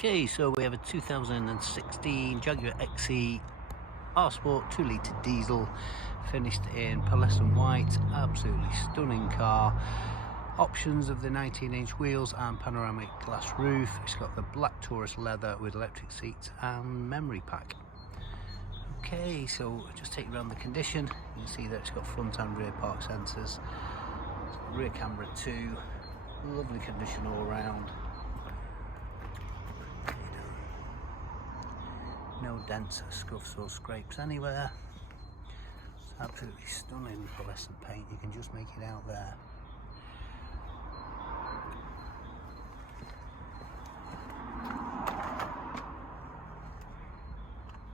Okay, so we have a 2016 Jaguar XE R-Sport 2-litre diesel, finished in pearlescent white. Absolutely stunning car. Options of the 19-inch wheels and panoramic glass roof. It's got the Jet Taurus leather with electric seats and memory pack. Okay, so just take you around the condition. You can see that it's got front and rear park sensors, rear camera too. Lovely condition all around. No dents, scuffs or scrapes anywhere. It's absolutely stunning pearlescent paint, you can just make it out there.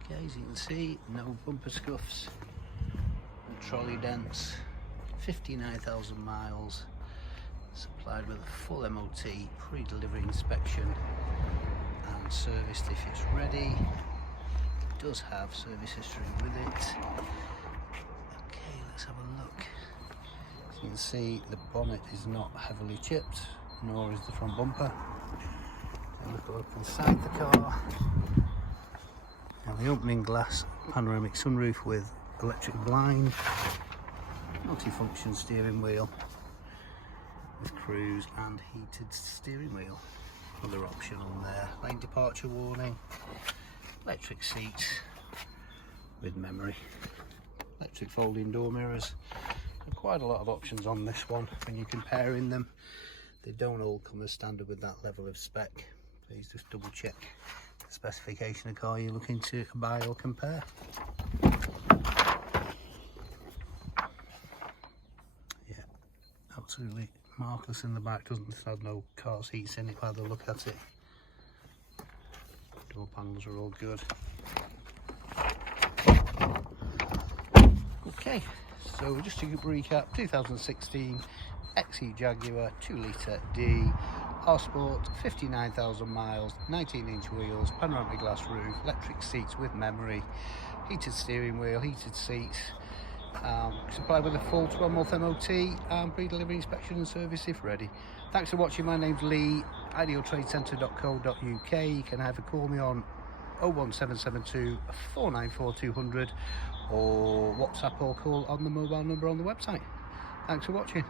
Okay, as you can see, no bumper scuffs, no trolley dents, 59,000 miles, supplied with a full MOT, pre-delivery inspection and serviced if it's ready. Does have service history with it. Okay, let's have a look. As you can see, the bonnet is not heavily chipped, nor is the front bumper. And we've got up inside the car. Now the opening glass panoramic sunroof with electric blind, multi-function steering wheel with cruise and heated steering wheel. Other option on there, lane departure warning, electric seats with memory, electric folding door mirrors. And quite a lot of options on this one. When you're comparing them, they don't all come as standard with that level of spec. Please just double check the specification of car you're looking to buy or compare. Yeah, absolutely marvelous in the back. Doesn't have no car seats in it by the look at it. Door panels are all good. Okay, so just to recap, 2016 XE Jaguar 2-litre D R-Sport, 59,000 miles, 19-inch wheels, panoramic glass roof, electric seats with memory, heated steering wheel, heated seats, supplied with a full 12-month MOT and pre-delivery inspection and service if ready. Thanks for watching. My name's Lee, idealtradecentre.co.uk. You can either call me on 01772 494 200 or WhatsApp or call on the mobile number on the website. Thanks for watching.